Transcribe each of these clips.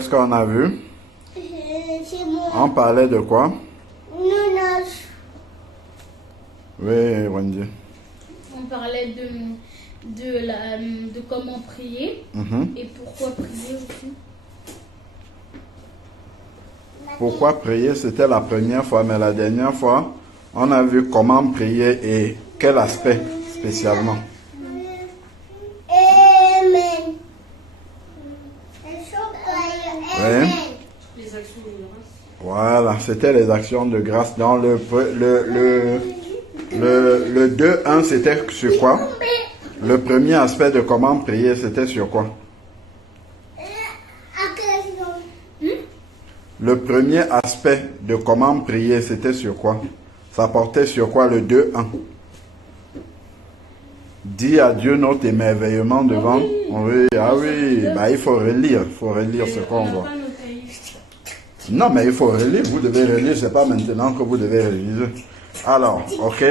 qu'est-ce qu'on a vu? On parlait de quoi? Oui, Wendy. On parlait de comment prier et pourquoi prier aussi. Pourquoi prier, c'était la première fois, mais la dernière fois, on a vu comment prier et quel aspect spécialement. Amen. Oui. Les actions de grâce. Voilà, c'était les actions de grâce. Dans le 2.1, c'était sur quoi? Le premier aspect de comment prier, c'était sur quoi? Le premier aspect de comment prier, c'était sur quoi? Ça portait sur quoi le 2.1? Dis à Dieu notre émerveillement devant. Oui, ah oui, bah, il faut relire ce qu'on voit. Non, mais il faut relire, vous devez relire, c'est pas maintenant que vous devez relire. Alors, ok.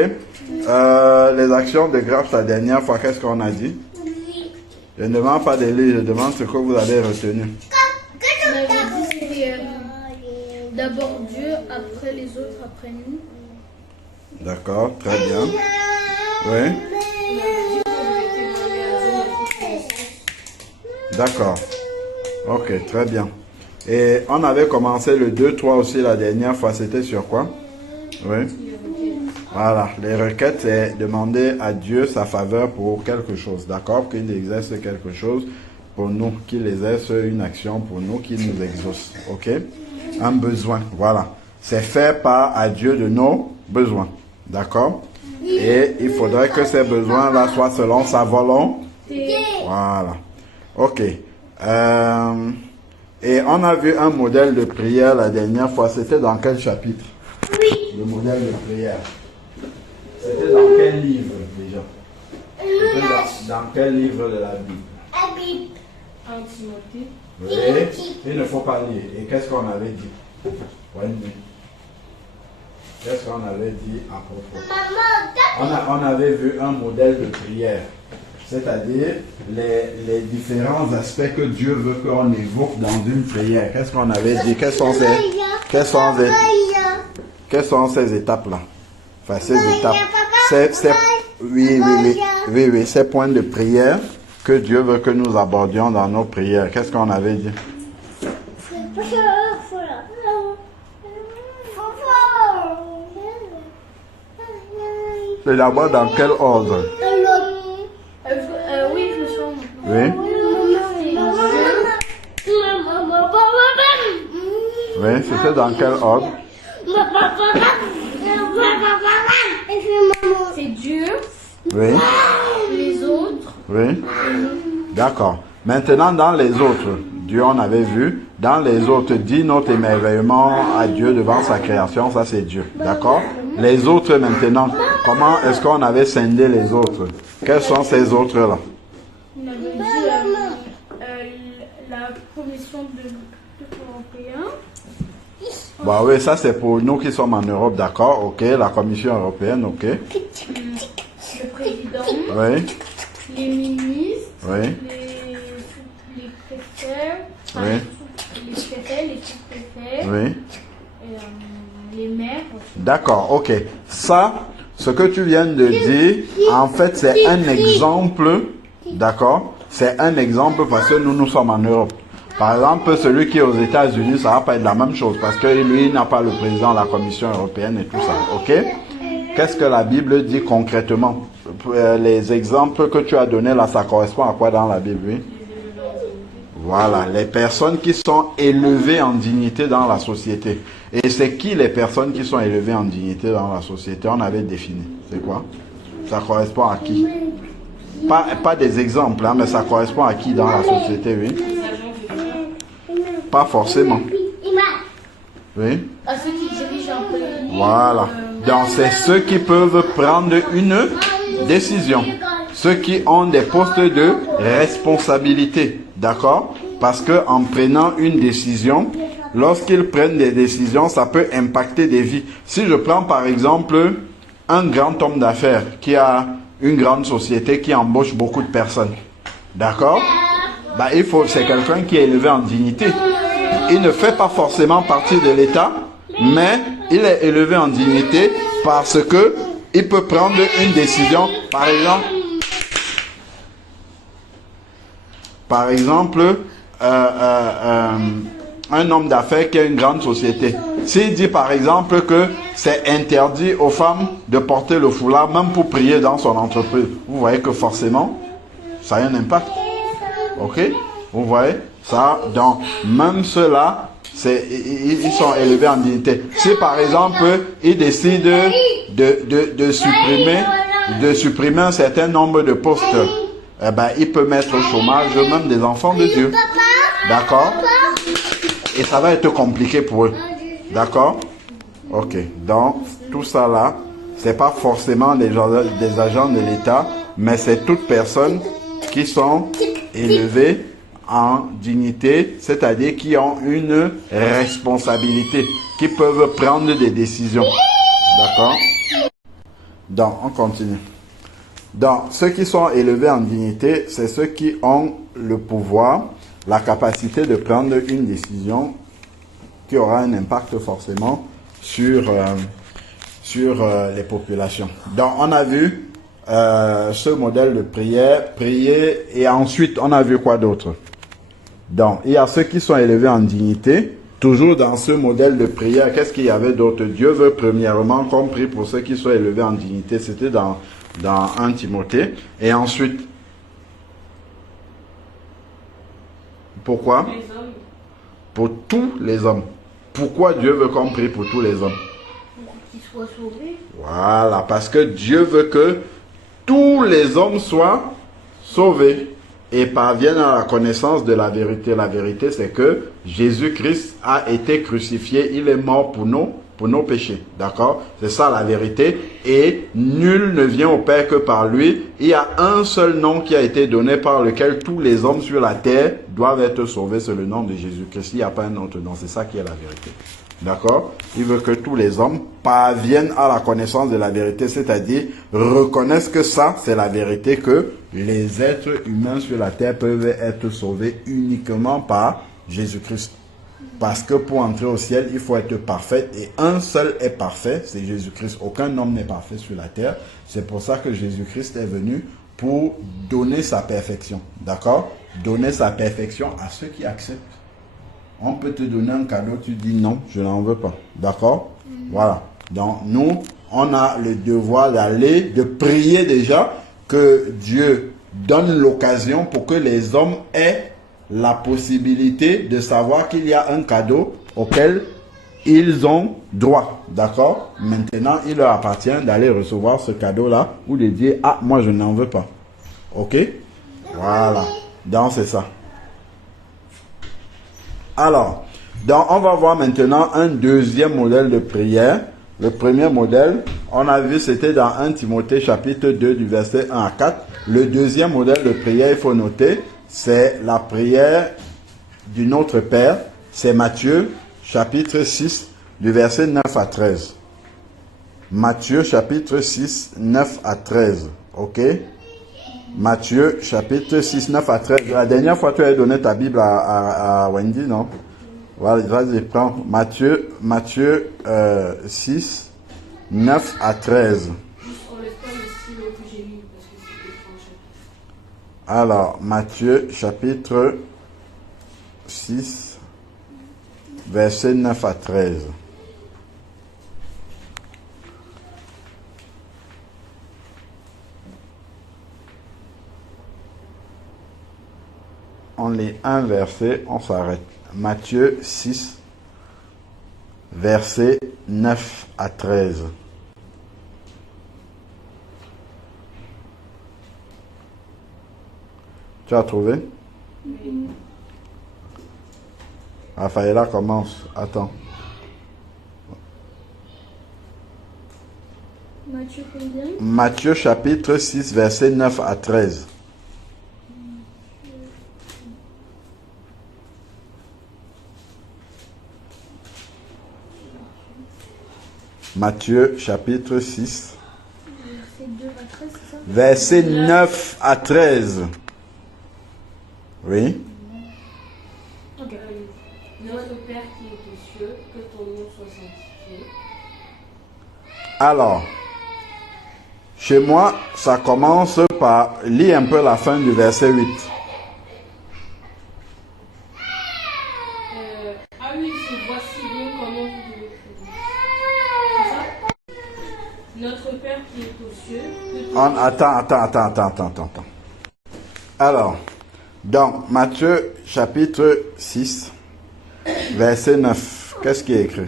Les actions de grâce la dernière fois, qu'est-ce qu'on a dit? Je ne demande pas de lire, je demande ce que vous avez retenu. On avait dit c'était d'abord Dieu, après les autres, après nous. D'accord, très bien. Oui. D'accord. Ok, très bien. Et on avait commencé le 2-3 aussi la dernière fois, c'était sur quoi? Oui. Voilà, les requêtes, c'est demander à Dieu sa faveur pour quelque chose, d'accord? Qu'il exerce quelque chose pour nous, qu'il exerce une action pour nous, qu'il nous exauce, ok? Un besoin, voilà. C'est faire part à Dieu de nos besoins, d'accord? Et il faudrait que ces besoins-là soient selon sa volonté. Voilà. Ok. Et on a vu un modèle de prière la dernière fois. C'était dans quel chapitre? Le modèle de prière. C'était dans quel livre déjà? C'était dans quel livre de la Bible? Oui. Il ne faut pas lire. Et qu'est-ce qu'on avait dit? Qu'est-ce qu'on avait dit à propos? On avait vu un modèle de prière. C'est-à-dire les différents aspects que Dieu veut qu'on évoque dans une prière. Qu'est-ce qu'on avait dit? Quelles sont ces étapes-là? Enfin, ces étapes. Oui, ces points de prière que Dieu veut que nous abordions dans nos prières. Qu'est-ce qu'on avait dit? C'est d'abord dans quel ordre? Oui, je me sens. Oui. Oui, c'était dans quel ordre? C'est Dieu. Oui. Les autres. Oui. D'accord. Maintenant, dans les autres, Dieu on avait vu, dans les autres, dit notre émerveillement à Dieu devant sa création, ça c'est Dieu. D'accord? Les autres maintenant, comment est-ce qu'on avait scindé les autres? Quels sont ces autres-là? On avait dit la commission de européen. Bah oui, ça c'est pour nous qui sommes en Europe, d'accord? Ok, la Commission européenne, ok. Le président. Oui. Les ministres. Oui. Les préfets. Oui. Les préfets, les sous-préfets. Oui. Et, les maires. D'accord, ok. Ça, ce que tu viens de dire, en fait, c'est un exemple, d'accord? C'est un exemple parce que nous sommes en Europe. Par exemple, celui qui est aux États-Unis, ça va pas être la même chose parce que lui n'a pas le président de la Commission européenne et tout ça, ok? Qu'est-ce que la Bible dit concrètement? Les exemples que tu as donnés là, ça correspond à quoi dans la Bible? Oui? Voilà, les personnes qui sont élevées en dignité dans la société. Et c'est qui les personnes qui sont élevées en dignité dans la société? On avait défini. C'est quoi? Ça correspond à qui? Pas des exemples, hein, mais ça correspond à qui dans la société, oui? Pas forcément. Oui? À ceux qui dirigent un pays. Voilà. Donc c'est ceux qui peuvent prendre une décision. Ceux qui ont des postes de responsabilité. D'accord? Parce que en prenant une décision, lorsqu'ils prennent des décisions, ça peut impacter des vies. Si je prends par exemple un grand homme d'affaires qui a une grande société qui embauche beaucoup de personnes. D'accord? Bah, c'est quelqu'un qui est élevé en dignité. il ne fait pas forcément partie de l'État, mais il est élevé en dignité parce que il peut prendre une décision. Par exemple, un homme d'affaires qui a une grande société. S'il dit par exemple que c'est interdit aux femmes de porter le foulard, même pour prier dans son entreprise, vous voyez que forcément, ça a un impact. Ok? Vous voyez? Ça, donc, même ceux-là, ils sont élevés en dignité. Si par exemple, ils décident de supprimer un certain nombre de postes, eh ben, il peut mettre au chômage même des enfants de Dieu. D'accord? Et ça va être compliqué pour eux. D'accord? Ok. Donc, tout ça là, c'est pas forcément des agents de l'État, mais c'est toutes personnes qui sont élevées en dignité, c'est-à-dire qui ont une responsabilité, qui peuvent prendre des décisions. D'accord? Donc, on continue. Donc, ceux qui sont élevés en dignité, c'est ceux qui ont le pouvoir, la capacité de prendre une décision qui aura un impact forcément sur les populations. Donc, on a vu ce modèle de prière, prier, et ensuite, on a vu quoi d'autre? Donc, il y a ceux qui sont élevés en dignité. Toujours dans ce modèle de prière, qu'est-ce qu'il y avait d'autre? Dieu veut premièrement qu'on prie pour ceux qui sont élevés en dignité. C'était dans 1 Timothée. Et ensuite, pourquoi? Pour tous les hommes. Pourquoi Dieu veut qu'on prie pour tous les hommes? Pour qu'ils soient sauvés. Voilà, parce que Dieu veut que tous les hommes soient sauvés et parviennent à la connaissance de la vérité. La vérité, c'est que Jésus-Christ a été crucifié, il est mort pour nos péchés. D'accord? C'est ça la vérité. Et nul ne vient au Père que par lui. Il y a un seul nom qui a été donné par lequel tous les hommes sur la terre doivent être sauvés. C'est le nom de Jésus-Christ. Il n'y a pas un autre nom. C'est ça qui est la vérité. D'accord? Il veut que tous les hommes parviennent à la connaissance de la vérité, c'est-à-dire reconnaissent que ça, c'est la vérité, que les êtres humains sur la terre peuvent être sauvés uniquement par Jésus-Christ. Parce que pour entrer au ciel, il faut être parfait, et un seul est parfait, c'est Jésus-Christ. Aucun homme n'est parfait sur la terre. C'est pour ça que Jésus-Christ est venu pour donner sa perfection. D'accord? Donner sa perfection à ceux qui acceptent. On peut te donner un cadeau, tu dis non, je n'en veux pas. D'accord? Voilà. Donc nous, on a le devoir de prier déjà que Dieu donne l'occasion pour que les hommes aient la possibilité de savoir qu'il y a un cadeau auquel ils ont droit. D'accord? Maintenant, il leur appartient d'aller recevoir ce cadeau-là ou de dire, ah, moi je n'en veux pas. Ok? Voilà. Donc c'est ça. Alors, donc on va voir maintenant un deuxième modèle de prière. Le premier modèle, on a vu, c'était dans 1 Timothée chapitre 2 du verset 1 à 4. Le deuxième modèle de prière, il faut noter, c'est la prière du Notre Père. C'est Matthieu chapitre 6 du verset 9 à 13. Matthieu chapitre 6, 9 à 13. Ok? Matthieu chapitre 6, 9 à 13. La dernière fois, tu avais donné ta Bible à Wendy, non? Voilà, vas-y, prends. Matthieu 6, 9 à 13. Alors, Matthieu chapitre 6, verset 9 à 13. On lit un verset, on s'arrête. Matthieu 6, verset 9 à 13. Tu as trouvé? Oui. Raphaëla commence. Attends. Matthieu combien? Matthieu chapitre 6, verset 9 à 13. Matthieu chapitre 6, verset 9 à 13. Oui. Notre Père qui est aux cieux, que ton nom soit sanctifié. Alors, chez moi, ça commence par, lis un peu la fin du verset 8. Ah oui, c'est voici donc comment vous devez prier. C'est ça? Notre Père qui est aux cieux, que ton nom... Attends. Alors, dans Matthieu chapitre 6, verset 9, qu'est-ce qui est écrit?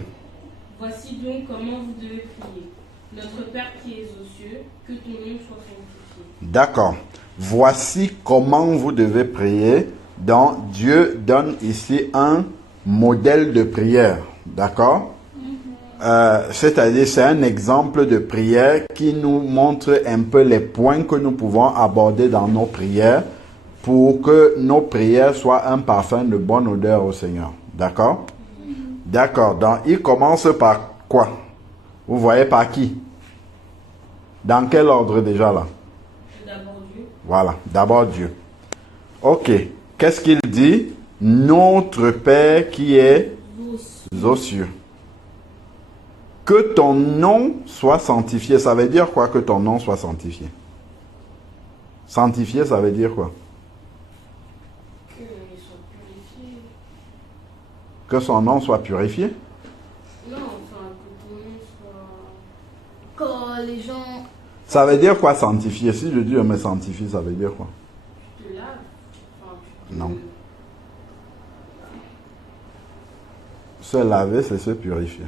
Voici donc comment vous devez prier. Notre Père qui est aux cieux, que ton nom soit sanctifié. D'accord. Voici comment vous devez prier. Donc, Dieu donne ici un modèle de prière. D'accord? C'est-à-dire, c'est un exemple de prière qui nous montre un peu les points que nous pouvons aborder dans nos prières pour que nos prières soient un parfum de bonne odeur au Seigneur. D'accord? D'accord. Donc, il commence par quoi? Vous voyez par qui? Dans quel ordre déjà là? D'abord Dieu. Voilà, d'abord Dieu. Ok. Qu'est-ce qu'il dit? Notre Père qui est aux cieux. Que ton nom soit sanctifié. Ça veut dire quoi que ton nom soit sanctifié? Sanctifié, ça veut dire quoi? Qu'il soit purifié. Que son nom soit purifié? Non, enfin, que ton nom soit... Quand les gens... Ça veut dire quoi sanctifier? Si je dis je me sanctifie, ça veut dire quoi? Tu te laves. Enfin, tu te... Non. Se laver, c'est se purifier.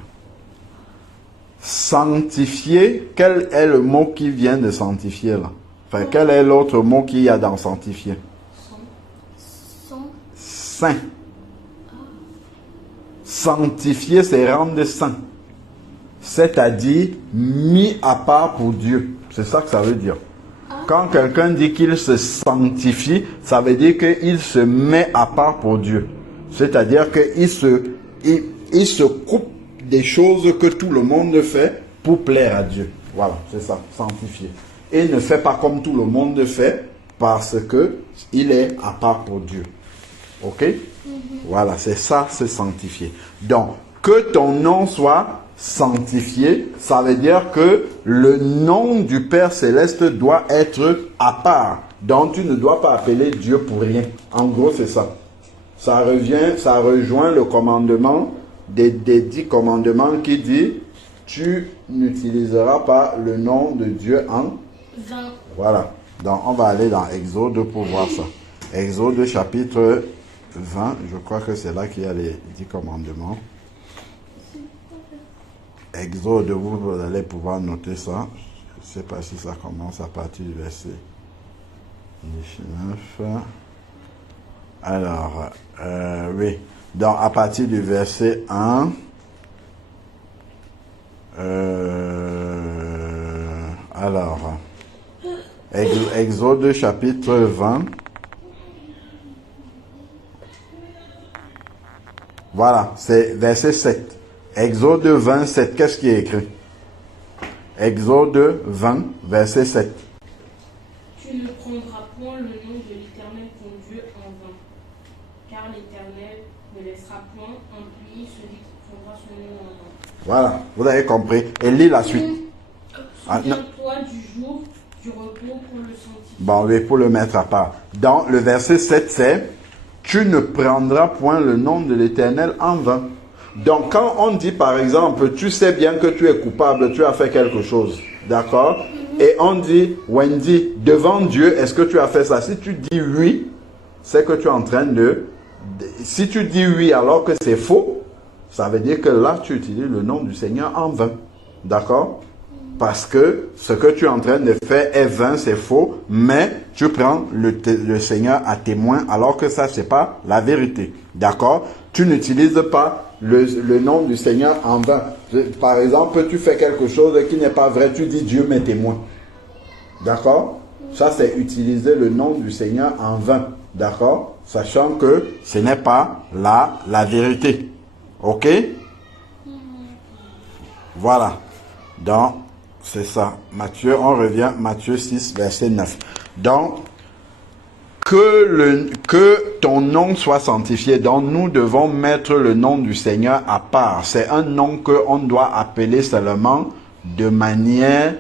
Sanctifier, quel est le mot qui vient de sanctifier là? Enfin, quel est l'autre mot qu'il y a dans sanctifier? Sans... Saint. Sanctifier, c'est rendre saint. C'est-à-dire mis à part pour Dieu. C'est ça que ça veut dire. Quand quelqu'un dit qu'il se sanctifie, ça veut dire qu'il se met à part pour Dieu. C'est-à-dire qu'il se coupe des choses que tout le monde fait pour plaire à Dieu. Voilà, c'est ça, sanctifier. Et ne fait pas comme tout le monde fait parce que il est à part pour Dieu. Ok? Voilà, c'est ça, c'est sanctifier. Donc, que ton nom soit sanctifié, ça veut dire que le nom du Père Céleste doit être à part. Donc, tu ne dois pas appeler Dieu pour rien. En gros, c'est ça. Ça rejoint le commandement des 10 commandements qui dit tu n'utiliseras pas le nom de Dieu en 20. Voilà. Donc, on va aller dans Exode pour voir ça. Exode chapitre 20, je crois que c'est là qu'il y a les 10 commandements. Exode, vous allez pouvoir noter ça. Je ne sais pas si ça commence à partir du verset 19. Alors, oui. Donc, à partir du verset 1, alors, Exode chapitre 20. Voilà, c'est verset 7. Exode 27, qu'est-ce qui est écrit? Exode 20, verset 7. Tu ne prendras point le nom de l'Éternel ton Dieu en vain, car l'Éternel ne laissera point impuni celui qui prendra son nom en vain. Voilà, vous avez compris. Et lis la suite. Souviens-toi du jour du repos pour le sanctifier. Bon, oui, pour le mettre à part. Dans le verset 7, c'est « Tu ne prendras point le nom de l'Éternel en vain ». Donc, quand on dit, par exemple, tu sais bien que tu es coupable, tu as fait quelque chose, d'accord? Et on dit, Wendy, devant Dieu, est-ce que tu as fait ça? Si tu dis oui, c'est que tu es en train de... Si tu dis oui alors que c'est faux, ça veut dire que là, tu utilises le nom du Seigneur en vain, d'accord? Parce que ce que tu es en train de faire est vain, c'est faux, mais tu prends le Seigneur à témoin alors que ça, c'est pas la vérité. D'accord? Tu n'utilises pas le nom du Seigneur en vain. Par exemple, tu fais quelque chose qui n'est pas vrai, tu dis Dieu m'est témoin. D'accord? Ça, c'est utiliser le nom du Seigneur en vain. D'accord? Sachant que ce n'est pas la vérité. Ok? Voilà. Donc, c'est ça. Matthieu, on revient, Matthieu 6, verset 9. Donc, que que ton nom soit sanctifié. Donc nous devons mettre le nom du Seigneur à part. C'est un nom qu'on doit appeler seulement de manière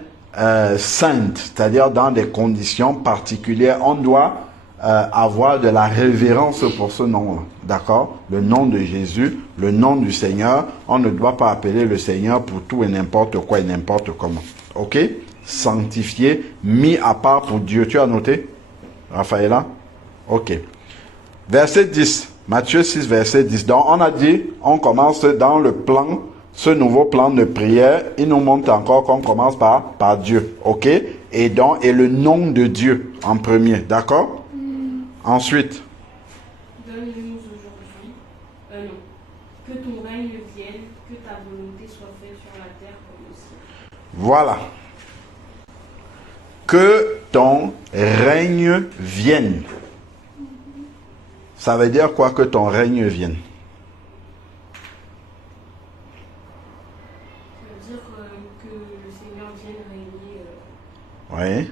sainte, c'est-à-dire dans des conditions particulières. On doit avoir de la révérence pour ce nom-là, d'accord? Le nom de Jésus, le nom du Seigneur. On ne doit pas appeler le Seigneur pour tout et n'importe quoi et n'importe comment, ok? Sanctifié, mis à part pour Dieu. Tu as noté, Raphaëla? Ok. Verset 10, Matthieu 6, verset 10. Donc on a dit, on commence dans le plan, ce nouveau plan de prière. Il nous montre encore qu'on commence par Dieu, ok? Et donc, et le nom de Dieu en premier, d'accord? Ensuite, donne-nous aujourd'hui un nom. Que ton règne vienne, que ta volonté soit faite sur la terre comme au ciel. voilà. Que ton règne vienne. Ça veut dire quoi que ton règne vienne? Ça veut dire que le Seigneur vienne régner Oui.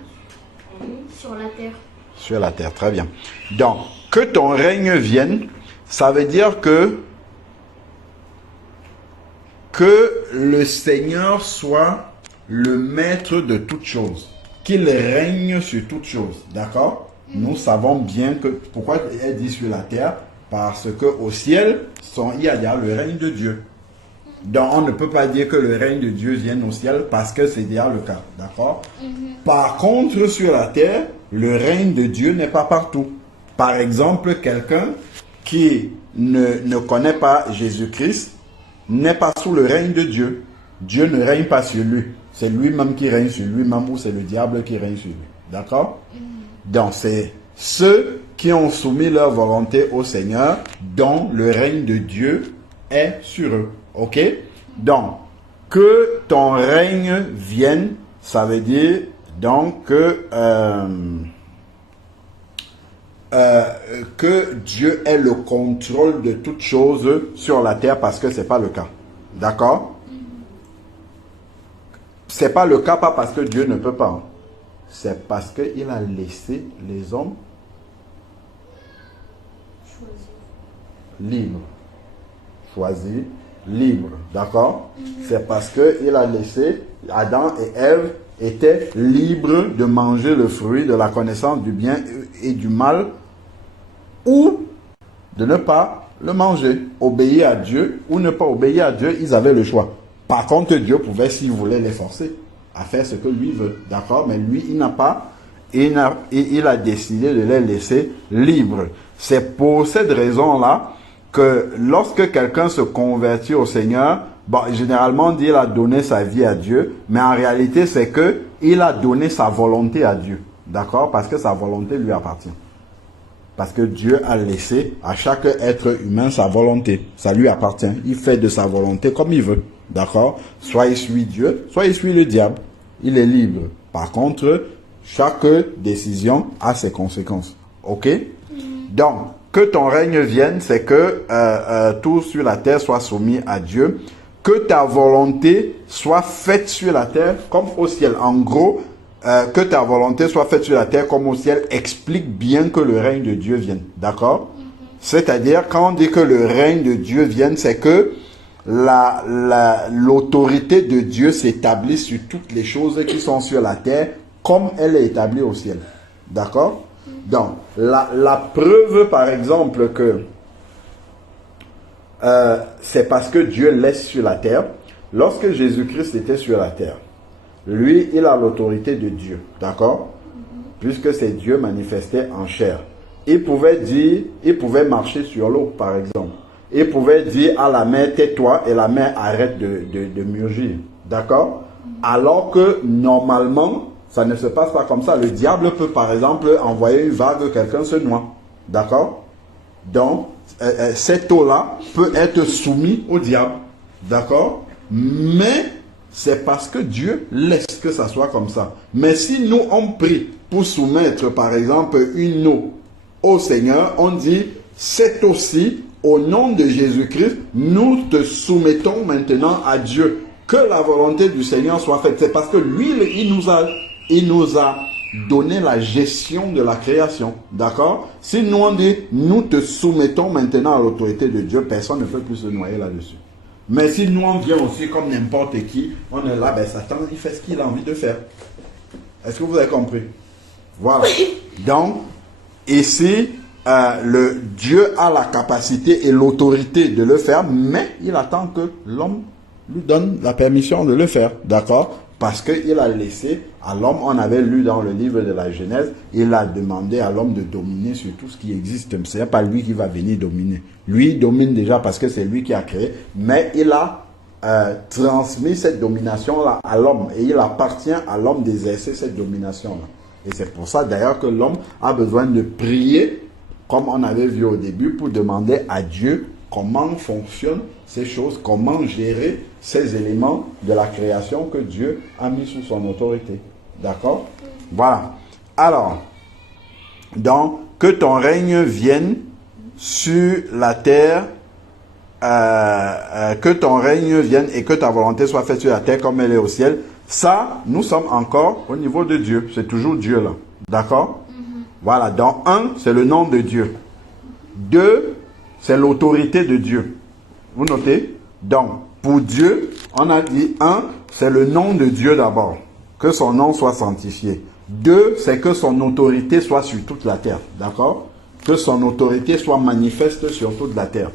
en nous. Sur la terre. Sur la terre, très bien. Donc, que ton règne vienne, ça veut dire que le Seigneur soit le maître de toutes choses, qu'il règne sur toutes choses, d'accord? Nous savons bien que, pourquoi il dit sur la terre? Parce que au ciel, il y a déjà le règne de Dieu. Donc, on ne peut pas dire que le règne de Dieu vienne au ciel parce que c'est déjà le cas, d'accord? Par contre, sur la terre, le règne de Dieu n'est pas partout. Par exemple, quelqu'un qui ne connaît pas Jésus-Christ n'est pas sous le règne de Dieu. Dieu ne règne pas sur lui. C'est lui-même qui règne sur lui-même ou c'est le diable qui règne sur lui. D'accord? Donc, c'est ceux qui ont soumis leur volonté au Seigneur dont le règne de Dieu est sur eux. Ok? Donc, que ton règne vienne, ça veut dire donc que Dieu ait le contrôle de toutes choses sur la terre parce que ce n'est pas le cas. D'accord? Ce n'est pas le cas, pas parce que Dieu ne peut pas. C'est parce qu'il a laissé les hommes libres. Choisis, libres. D'accord? C'est parce qu'il a laissé Adam et Ève étaient libres de manger le fruit de la connaissance du bien et du mal ou de ne pas le manger. Obéir à Dieu ou ne pas obéir à Dieu, ils avaient le choix. Par contre, Dieu pouvait, s'il voulait, les forcer à faire ce que lui veut. D'accord? Mais lui, il n'a pas. Il a décidé de les laisser libres. C'est pour cette raison-là que lorsque quelqu'un se convertit au Seigneur, bon, généralement, on dit qu'il a donné sa vie à Dieu, mais en réalité, c'est qu'il a donné sa volonté à Dieu. D'accord? Parce que sa volonté lui appartient. Parce que Dieu a laissé à chaque être humain sa volonté. Ça lui appartient. Il fait de sa volonté comme il veut. D'accord? Soit il suit Dieu, soit il suit le diable. Il est libre. Par contre, chaque décision a ses conséquences. Ok? Donc, que ton règne vienne, c'est que tout sur la terre soit soumis à Dieu. Que ta volonté soit faite sur la terre comme au ciel. En gros, que ta volonté soit faite sur la terre comme au ciel explique bien que le règne de Dieu vienne. D'accord? C'est-à-dire, quand on dit que le règne de Dieu vienne, c'est que l'autorité de Dieu s'établit sur toutes les choses qui sont sur la terre comme elle est établie au ciel. D'accord? Donc, la preuve, par exemple, que c'est parce que Dieu laisse sur la terre. Lorsque Jésus-Christ était sur la terre, lui, il a l'autorité de Dieu. D'accord? Puisque c'est Dieu manifesté en chair. Il pouvait marcher sur l'eau, par exemple. Il pouvait dire à la mer, tais-toi, et la mer arrête de murgir. D'accord? Alors que, normalement, ça ne se passe pas comme ça. Le diable peut, par exemple, envoyer une vague, quelqu'un se noie. D'accord? Donc, cette eau-là peut être soumise au diable. D'accord? Mais, c'est parce que Dieu laisse que ça soit comme ça. Mais si nous, on prie pour soumettre, par exemple, une eau au Seigneur, on dit, cette eau-ci, au nom de Jésus-Christ, nous te soumettons maintenant à Dieu. Que la volonté du Seigneur soit faite. C'est parce que lui, il nous a donner la gestion de la création. D'accord? Si nous on dit, nous te soumettons maintenant à l'autorité de Dieu, personne ne peut plus se noyer là-dessus. Mais si nous on vient aussi comme n'importe qui, on est là, ben Satan, il fait ce qu'il a envie de faire. Est-ce que vous avez compris? Voilà. Donc, ici, le Dieu a la capacité et l'autorité de le faire, mais il attend que l'homme lui donne la permission de le faire. D'accord? Parce qu'il a laissé à l'homme, on avait lu dans le livre de la Genèse, il a demandé à l'homme de dominer sur tout ce qui existe. Ce n'est pas lui qui va venir dominer. Lui, il domine déjà parce que c'est lui qui a créé, mais il a transmis cette domination-là à l'homme et il appartient à l'homme d'exercer cette domination-là. Et c'est pour ça d'ailleurs que l'homme a besoin de prier, comme on avait vu au début, pour demander à Dieu comment fonctionnent ces choses, comment gérer ces éléments de la création que Dieu a mis sous son autorité. D'accord? Voilà. Alors, donc, que ton règne vienne sur la terre, que ton règne vienne et que ta volonté soit faite sur la terre comme elle est au ciel. Ça, nous sommes encore au niveau de Dieu. C'est toujours Dieu là. D'accord? Voilà. Donc, 1, c'est le nom de Dieu. 2, c'est l'autorité de Dieu. Vous notez? Donc, pour Dieu, on a dit 1, c'est le nom de Dieu d'abord. Que son nom soit sanctifié. 2, c'est que son autorité soit sur toute la terre. D'accord? Que son autorité soit manifeste sur toute la terre.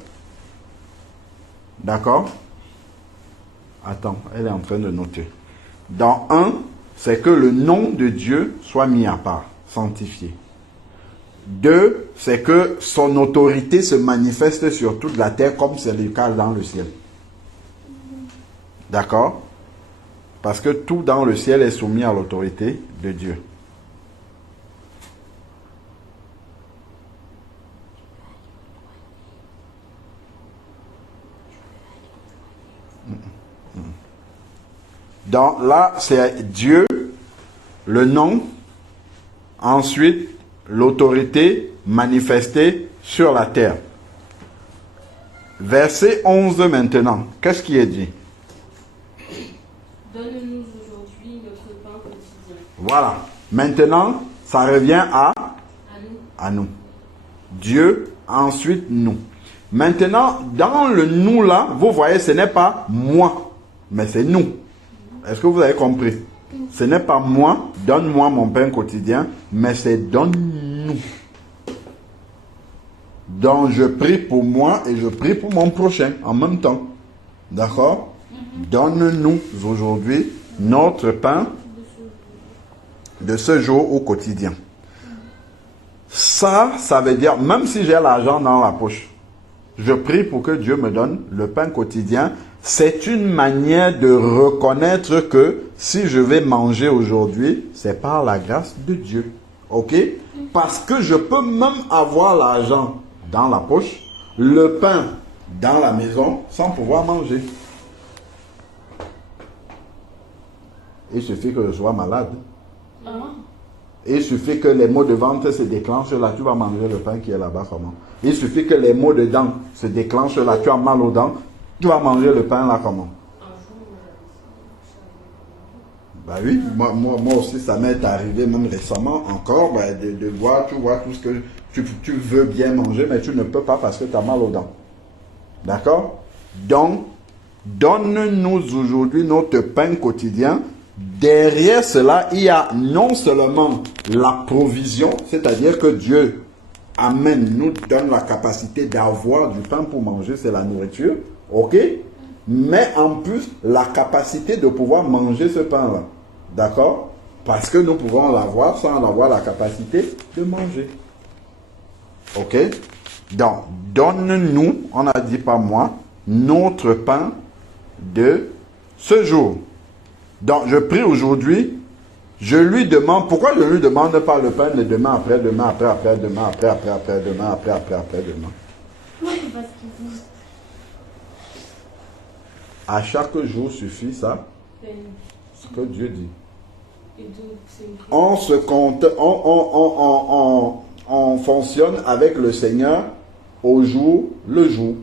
D'accord? Attends, elle est en train de noter. Dans 1, c'est que le nom de Dieu soit mis à part, sanctifié. 2, c'est que son autorité se manifeste sur toute la terre comme c'est le cas dans le ciel. D'accord? Parce que tout dans le ciel est soumis à l'autorité de Dieu. Donc là, c'est Dieu, le nom, ensuite l'autorité manifestée sur la terre. Verset 11 maintenant. Qu'est-ce qui est dit? Donne-nous aujourd'hui notre pain quotidien. Voilà. Maintenant, ça revient à nous. Dieu, ensuite nous. Maintenant, dans le nous là, vous voyez, ce n'est pas moi, mais c'est nous. Est-ce que vous avez compris? Ce n'est pas moi, donne-moi mon pain quotidien, mais c'est donne-nous. Donc je prie pour moi et je prie pour mon prochain en même temps. D'accord? Donne-nous aujourd'hui notre pain de ce jour au quotidien. Ça veut dire, même si j'ai l'argent dans la poche, je prie pour que Dieu me donne le pain quotidien. C'est une manière de reconnaître que si je vais manger aujourd'hui, c'est par la grâce de Dieu. Ok? Parce que je peux même avoir l'argent dans la poche, le pain dans la maison, sans pouvoir manger. Il suffit que je sois malade. Il suffit que les maux de ventre se déclenchent là, tu vas manger le pain qui est là-bas comment? Il suffit que les maux de dents se déclenchent là, tu as mal aux dents, tu vas manger le pain là comment? Bah oui, moi aussi ça m'est arrivé même récemment encore de voir, tu vois tout ce que tu veux bien manger mais tu ne peux pas parce que tu as mal aux dents. D'accord? Donc, donne-nous aujourd'hui notre pain quotidien. Derrière cela, il y a non seulement la provision, c'est-à-dire que Dieu amène, nous donne la capacité d'avoir du pain pour manger, c'est la nourriture, ok? Mais en plus, la capacité de pouvoir manger ce pain-là, d'accord? Parce que nous pouvons l'avoir sans avoir la capacité de manger. Ok? Donc, donne-nous, on a dit pas moi, notre pain de ce jour. Donc, je prie aujourd'hui, je lui demande, pourquoi je ne lui demande pas le pain de demain, après-demain, après-demain, après-demain, après-demain? À chaque jour suffit ça, ce que Dieu dit. On se compte, on fonctionne avec le Seigneur au jour le jour.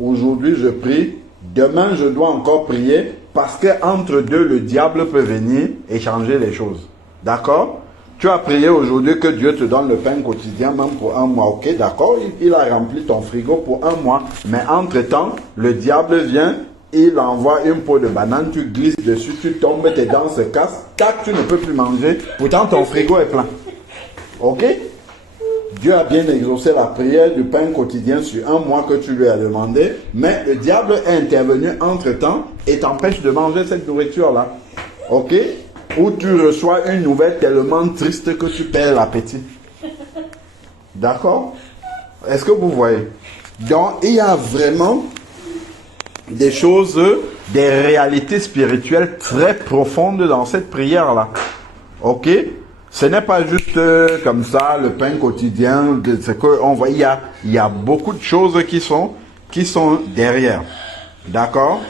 Aujourd'hui je prie, demain je dois encore prier parce qu'entre deux le diable peut venir et changer les choses. D'accord? Tu as prié aujourd'hui que Dieu te donne le pain quotidien, même pour un mois. Ok, d'accord, il a rempli ton frigo pour un mois. Mais entre-temps, le diable vient, il envoie une peau de banane, tu glisses dessus, tu tombes, tes dents se cassent, tac, tu ne peux plus manger. Pourtant, ton frigo est plein. Ok? Dieu a bien exaucé la prière du pain quotidien sur un mois que tu lui as demandé, mais le diable est intervenu entre-temps et t'empêche de manger cette nourriture-là. Ok? Ou tu reçois une nouvelle tellement triste que tu perds l'appétit. D'accord? Est-ce que vous voyez? Donc, il y a vraiment des choses, des réalités spirituelles très profondes dans cette prière-là. Ok? Ce n'est pas juste comme ça, le pain quotidien, ce qu'on voit. Il y a beaucoup de choses qui sont derrière. D'accord?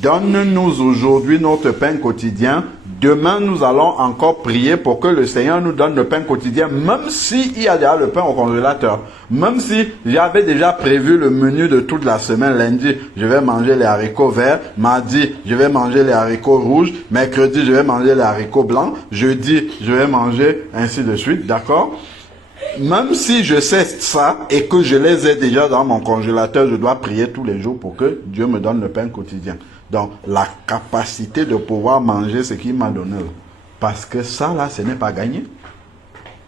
Donne-nous aujourd'hui notre pain quotidien. Demain, nous allons encore prier pour que le Seigneur nous donne le pain quotidien, même s'il y a déjà le pain au congélateur. Même si j'avais déjà prévu le menu de toute la semaine. Lundi, je vais manger les haricots verts. Mardi, je vais manger les haricots rouges. Mercredi, je vais manger les haricots blancs. Jeudi, je vais manger ainsi de suite. D'accord? Même si je sais ça et que je les ai déjà dans mon congélateur, je dois prier tous les jours pour que Dieu me donne le pain quotidien. Donc, la capacité de pouvoir manger ce qu'il m'a donné. Parce que ça, là, ce n'est pas gagné.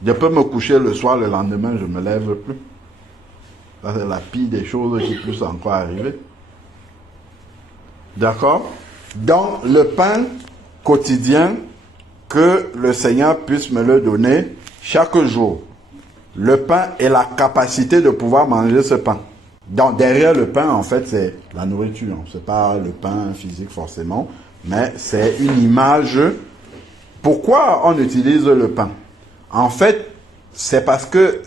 Je peux me coucher le soir, le lendemain, je ne me lève plus. Ça, c'est la pire des choses qui puissent encore arriver. D'accord? Donc, le pain quotidien, que le Seigneur puisse me le donner chaque jour. Le pain et la capacité de pouvoir manger ce pain. Donc, derrière le pain, en fait, c'est la nourriture. Ce n'est pas le pain physique forcément, mais c'est une image. Pourquoi on utilise le pain? En fait, c'est parce que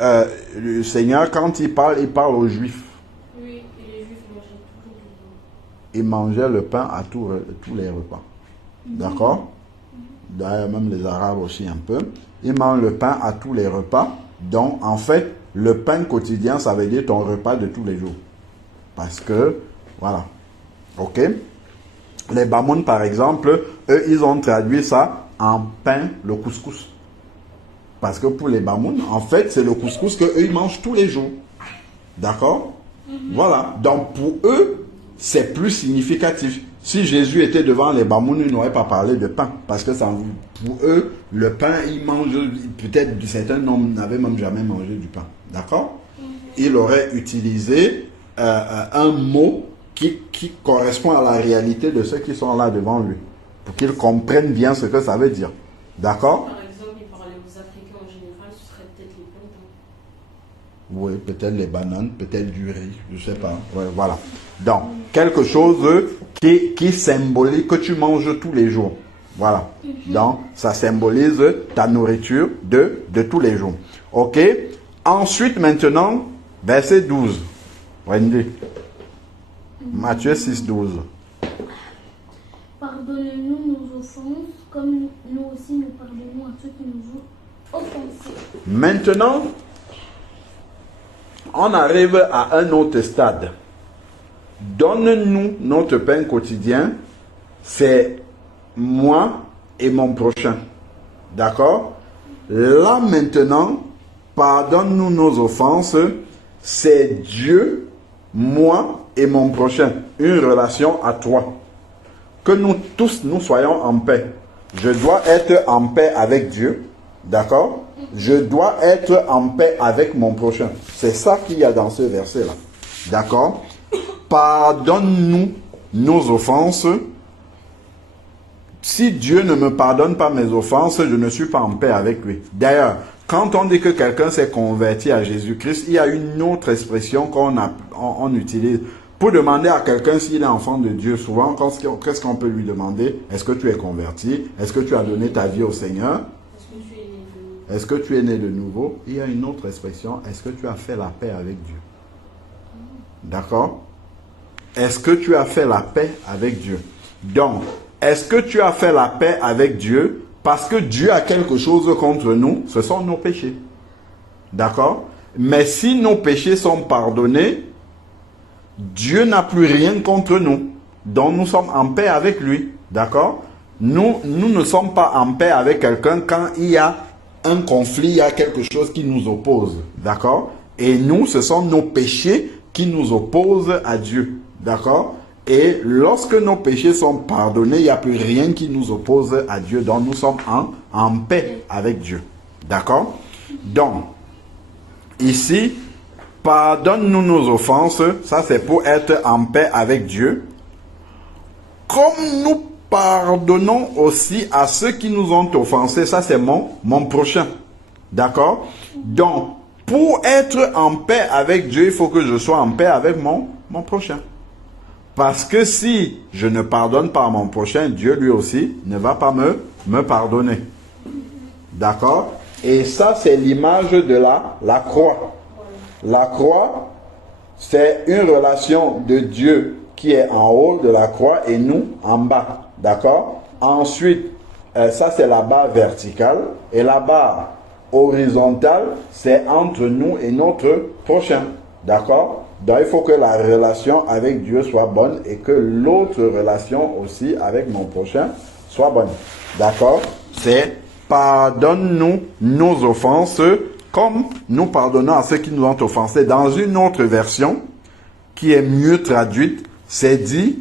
le Seigneur, quand il parle aux Juifs. Oui, et les Juifs mangeaient toujours du pain. Ils mangeaient le pain à tous les repas. D'accord? D'ailleurs, même les Arabes aussi un peu. Ils mangent le pain à tous les repas. Donc, en fait, le pain quotidien, ça veut dire ton repas de tous les jours. Parce que, voilà. Ok? Les Bamoun, par exemple, eux, ils ont traduit ça en pain, le couscous. Parce que pour les Bamoun, en fait, c'est le couscous qu'eux, ils mangent tous les jours. D'accord? Voilà. Donc, pour eux, c'est plus significatif. Si Jésus était devant les Bamoun, ils n'auraient pas parlé de pain. Parce que ça, pour eux, le pain, ils mangent, peut-être certains n'avaient même jamais mangé du pain. D'accord? Il aurait utilisé un mot qui correspond à la réalité de ceux qui sont là devant lui. Pour qu'ils comprennent bien ce que ça veut dire. D'accord? Par exemple, il parlait aux Africains en général, ce serait peut-être les plantains. Oui, peut-être les bananes, peut-être du riz, je ne sais pas. Ouais, voilà. Donc, quelque chose qui symbolise que tu manges tous les jours. Voilà. Donc, ça symbolise ta nourriture de tous les jours. Ok? Ensuite, maintenant, verset 12. Wendy. Matthieu 6, 12. Pardonne-nous nos offenses, comme nous aussi nous pardonnons à ceux qui nous ont offensés. Maintenant, on arrive à un autre stade. Donne-nous notre pain quotidien, c'est moi et mon prochain. D'accord? Là maintenant, pardonne-nous nos offenses, c'est Dieu, moi et mon prochain. Une relation à toi. Que nous tous, nous soyons en paix. Je dois être en paix avec Dieu. D'accord? Je dois être en paix avec mon prochain. C'est ça qu'il y a dans ce verset-là. D'accord? Pardonne-nous nos offenses. Si Dieu ne me pardonne pas mes offenses, je ne suis pas en paix avec lui. D'ailleurs, quand on dit que quelqu'un s'est converti à Jésus-Christ, il y a une autre expression qu'on utilise. Pour demander à quelqu'un s'il est enfant de Dieu, souvent, qu'est-ce qu'on peut lui demander? Est-ce que tu es converti? Est-ce que tu as donné ta vie au Seigneur? Est-ce que tu es né de nouveau? Il y a une autre expression. Est-ce que tu as fait la paix avec Dieu? D'accord? Est-ce que tu as fait la paix avec Dieu? Donc, est-ce que tu as fait la paix avec Dieu? Parce que Dieu a quelque chose contre nous, ce sont nos péchés. D'accord? Mais si nos péchés sont pardonnés, Dieu n'a plus rien contre nous. Donc nous sommes en paix avec lui. D'accord? Nous ne sommes pas en paix avec quelqu'un quand il y a un conflit, il y a quelque chose qui nous oppose. D'accord? Et nous, ce sont nos péchés qui nous opposent à Dieu. D'accord? Et lorsque nos péchés sont pardonnés, il n'y a plus rien qui nous oppose à Dieu. Donc, nous sommes en paix avec Dieu. D'accord? Donc, ici, pardonne-nous nos offenses. Ça, c'est pour être en paix avec Dieu. Comme nous pardonnons aussi à ceux qui nous ont offensés. Ça, c'est mon prochain. D'accord? Donc, pour être en paix avec Dieu, il faut que je sois en paix avec mon prochain. Parce que si je ne pardonne pas à mon prochain, Dieu lui aussi ne va pas me pardonner. D'accord? Et ça, c'est l'image de la croix. La croix, c'est une relation de Dieu qui est en haut de la croix et nous en bas. D'accord? Ensuite, ça c'est la barre verticale. Et la barre horizontale, c'est entre nous et notre prochain. D'accord? Donc, il faut que la relation avec Dieu soit bonne et que l'autre relation aussi avec mon prochain soit bonne. D'accord? C'est pardonne-nous nos offenses comme nous pardonnons à ceux qui nous ont offensés. Dans une autre version qui est mieux traduite, c'est dit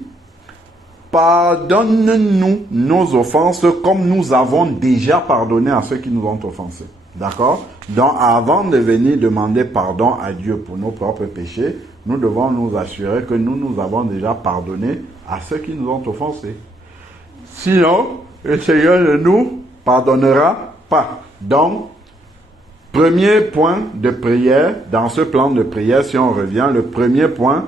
pardonne-nous nos offenses comme nous avons déjà pardonné à ceux qui nous ont offensés. D'accord? Donc, avant de venir demander pardon à Dieu pour nos propres péchés, nous devons nous assurer que nous avons déjà pardonné à ceux qui nous ont offensés. Sinon, le Seigneur ne nous pardonnera pas. Donc, premier point de prière, dans ce plan de prière, si on revient, le premier point,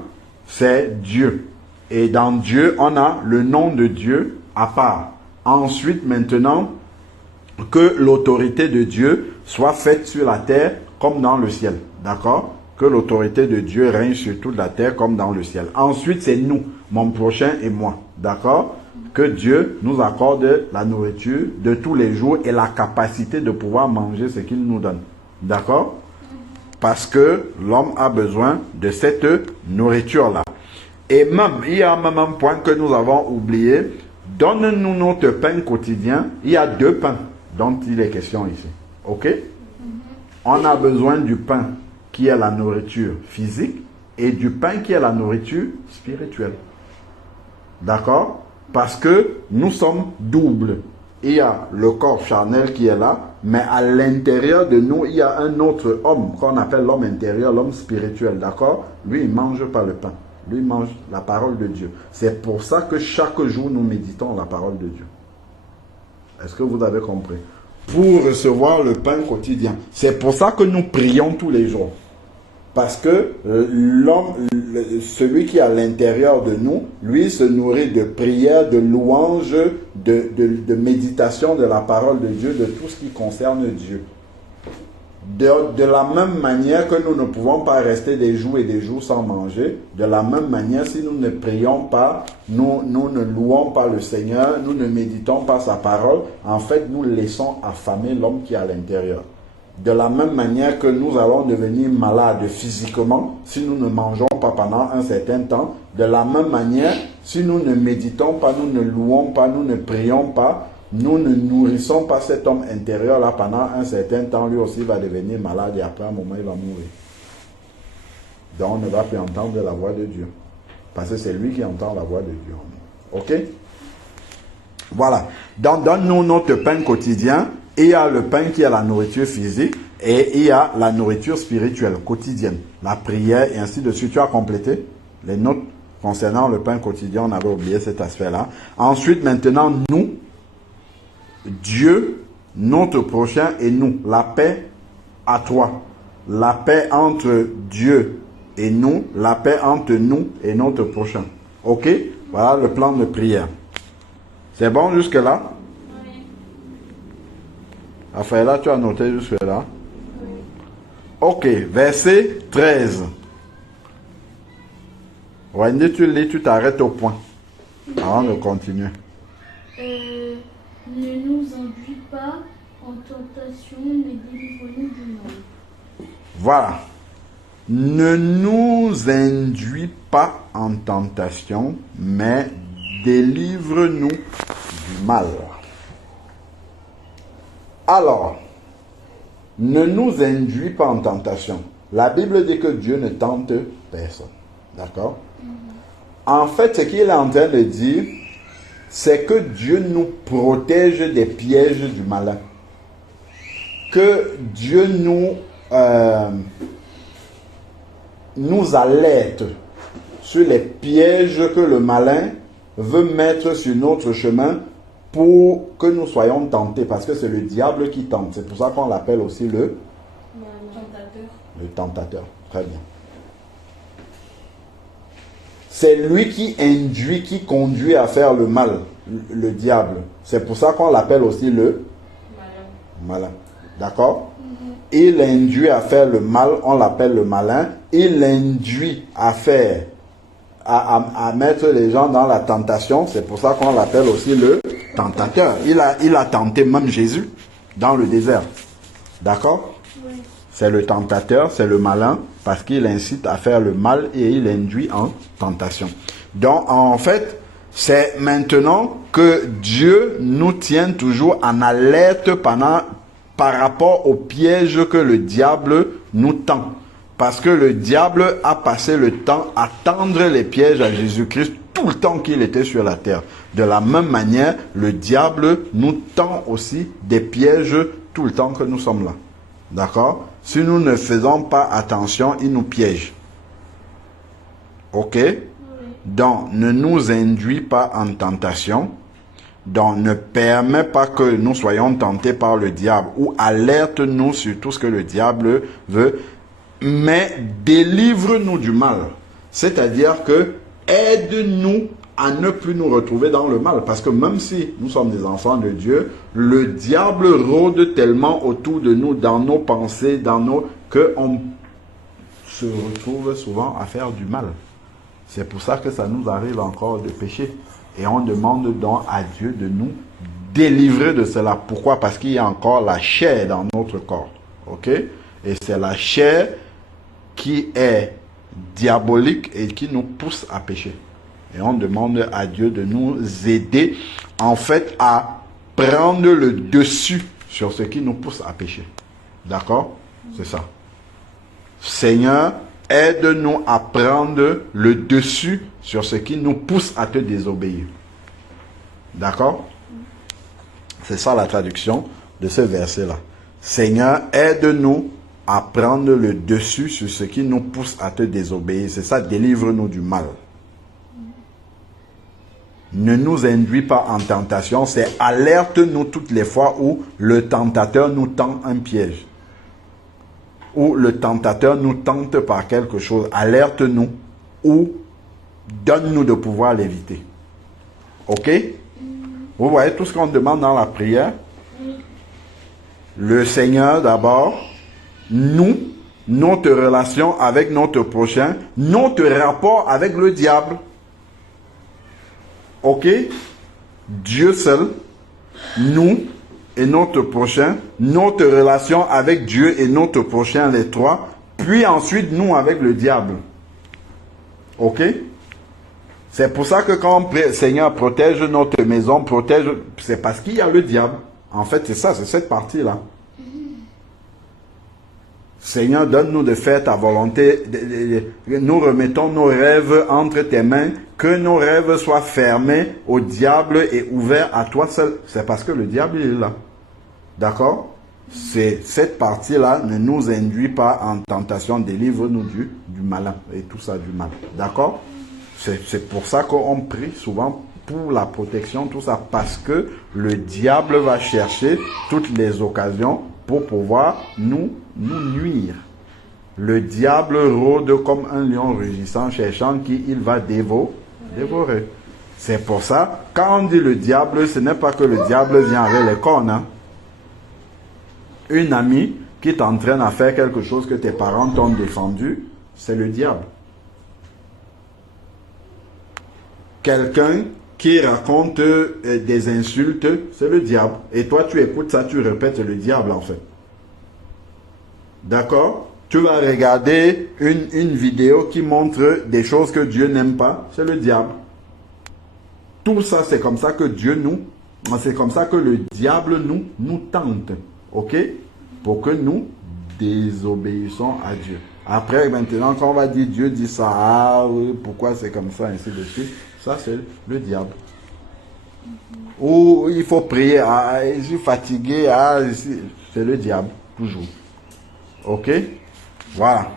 c'est Dieu. Et dans Dieu, on a le nom de Dieu à part. Ensuite, maintenant, que l'autorité de Dieu soit faite sur la terre comme dans le ciel. D'accord? Que l'autorité de Dieu règne sur toute la terre comme dans le ciel. Ensuite, c'est nous, mon prochain et moi. D'accord? Que Dieu nous accorde la nourriture de tous les jours et la capacité de pouvoir manger ce qu'il nous donne. D'accord? Parce que l'homme a besoin de cette nourriture-là. Et même, il y a même un point que nous avons oublié. Donne-nous notre pain quotidien. Il y a deux pains dont il est question ici. Ok? On a besoin du pain qui est la nourriture physique et du pain qui est la nourriture spirituelle. D'accord? Parce que nous sommes doubles. Il y a le corps charnel qui est là, mais à l'intérieur de nous, il y a un autre homme qu'on appelle l'homme intérieur, l'homme spirituel. D'accord? Lui, il ne mange pas le pain. Lui, il mange la parole de Dieu. C'est pour ça que chaque jour, nous méditons la parole de Dieu. Est-ce que vous avez compris? Pour recevoir le pain quotidien. C'est pour ça que nous prions tous les jours. Parce que celui qui est à l'intérieur de nous, lui se nourrit de prières, de louanges, de méditation de la parole de Dieu, de tout ce qui concerne Dieu. De la même manière que nous ne pouvons pas rester des jours et des jours sans manger, de la même manière, si nous ne prions pas, nous ne louons pas le Seigneur, nous ne méditons pas sa parole, en fait, nous laissons affamer l'homme qui est à l'intérieur. De la même manière que nous allons devenir malades physiquement, si nous ne mangeons pas pendant un certain temps, de la même manière, si nous ne méditons pas, nous ne louons pas, nous ne prions pas, nous ne nourrissons pas cet homme intérieur-là pendant un certain temps, lui aussi va devenir malade et après un moment, il va mourir. Donc, on ne va plus entendre la voix de Dieu. Parce que c'est lui qui entend la voix de Dieu. Ok? Voilà. Donc, donne-nous notre pain quotidien. Et il y a le pain qui est la nourriture physique et il y a la nourriture spirituelle quotidienne. La prière et ainsi de suite. Tu as complété les notes concernant le pain quotidien. On avait oublié cet aspect-là. Ensuite, maintenant, nous, Dieu, notre prochain et nous. La paix à toi. La paix entre Dieu et nous. La paix entre nous et notre prochain. Ok? Voilà le plan de prière. C'est bon jusque-là? Oui. Raphaël, tu as noté jusque-là? Oui. Ok, verset 13. Wendy, tu lis, tu t'arrêtes au point. Avant de continuer. Ne nous induis pas en tentation, mais délivre-nous du mal. Voilà. Ne nous induis pas en tentation, mais délivre-nous du mal. Alors, ne nous induis pas en tentation. La Bible dit que Dieu ne tente personne. D'accord? En fait, ce qu'il est en train de dire, c'est que Dieu nous protège des pièges du malin. Que Dieu nous alerte sur les pièges que le malin veut mettre sur notre chemin pour que nous soyons tentés. Parce que c'est le diable qui tente. C'est pour ça qu'on l'appelle aussi le tentateur. Très bien. C'est lui qui induit, qui conduit à faire le mal, le diable. C'est pour ça qu'on l'appelle aussi le malin. D'accord? Il induit à faire le mal, on l'appelle le malin. Il induit à faire, à mettre les gens dans la tentation. C'est pour ça qu'on l'appelle aussi le tentateur. Il a tenté même Jésus dans le désert. D'accord? Oui. C'est le tentateur, c'est le malin, parce qu'il incite à faire le mal et il induit en tentation. Donc, en fait, c'est maintenant que Dieu nous tient toujours en alerte par rapport au piège que le diable nous tend. Parce que le diable a passé le temps à tendre les pièges à Jésus-Christ tout le temps qu'il était sur la terre. De la même manière, le diable nous tend aussi des pièges tout le temps que nous sommes là. D'accord? Si nous ne faisons pas attention, il nous piège. Ok? Oui. Donc, ne nous induis pas en tentation. Donc, ne permet pas que nous soyons tentés par le diable. Ou alerte-nous sur tout ce que le diable veut. Mais délivre-nous du mal. C'est-à-dire que aide-nous à ne plus nous retrouver dans le mal. Parce que même si nous sommes des enfants de Dieu, le diable rôde tellement autour de nous, dans nos pensées, qu'on se retrouve souvent à faire du mal. C'est pour ça que ça nous arrive encore de pécher. Et on demande donc à Dieu de nous délivrer de cela. Pourquoi? Parce qu'il y a encore la chair dans notre corps. Ok? Et c'est la chair qui est diabolique et qui nous pousse à pécher. Et on demande à Dieu de nous aider, en fait, à prendre le dessus sur ce qui nous pousse à pécher. D'accord? C'est ça. Seigneur, aide-nous à prendre le dessus sur ce qui nous pousse à te désobéir. D'accord? C'est ça la traduction de ce verset-là. Seigneur, aide-nous à prendre le dessus sur ce qui nous pousse à te désobéir. C'est ça, délivre-nous du mal. Ne nous induis pas en tentation, c'est alerte-nous toutes les fois où le tentateur nous tend un piège. Où le tentateur nous tente par quelque chose. Alerte-nous ou donne-nous de pouvoir l'éviter. Ok? Vous voyez tout ce qu'on demande dans la prière? Le Seigneur d'abord, nous, notre relation avec notre prochain, notre rapport avec le diable. Ok? Dieu seul, nous et notre prochain, notre relation avec Dieu et notre prochain, les trois, puis ensuite nous avec le diable. Ok? C'est pour ça que quand on prie, Seigneur, protège notre maison, protège, c'est parce qu'il y a le diable. En fait, c'est ça, c'est cette partie-là. Seigneur, donne-nous de faire ta volonté. Nous remettons nos rêves entre tes mains. Que nos rêves soient fermés au diable et ouverts à toi seul. C'est parce que le diable il est là. D'accord? C'est cette partie-là ne nous induit pas en tentation. Délivre-nous du malin et tout ça du mal. D'accord? C'est pour ça qu'on prie souvent pour la protection, tout ça. Parce que le diable va chercher toutes les occasions pour pouvoir nous nuire. Le diable rôde comme un lion rugissant, cherchant qui il va dévorer. C'est pour ça, quand on dit le diable, ce n'est pas que le diable vient avec les cornes. Hein. Une amie qui t'entraîne à faire quelque chose que tes parents t'ont défendu, c'est le diable. Quelqu'un qui raconte des insultes, c'est le diable. Et toi, tu écoutes ça, tu répètes le diable en fait. D'accord? Tu vas regarder une vidéo qui montre des choses que Dieu n'aime pas, c'est le diable. Tout ça, c'est comme ça que Dieu c'est comme ça que le diable nous tente. Ok? pour que nous désobéissons à Dieu. Après, maintenant, quand on va dire Dieu dit ça, ah, oui, pourquoi c'est comme ça, ainsi de suite, ça c'est le diable. Ou il faut prier, ah, je suis fatigué, ah, c'est le diable, toujours. Ok? Voilà.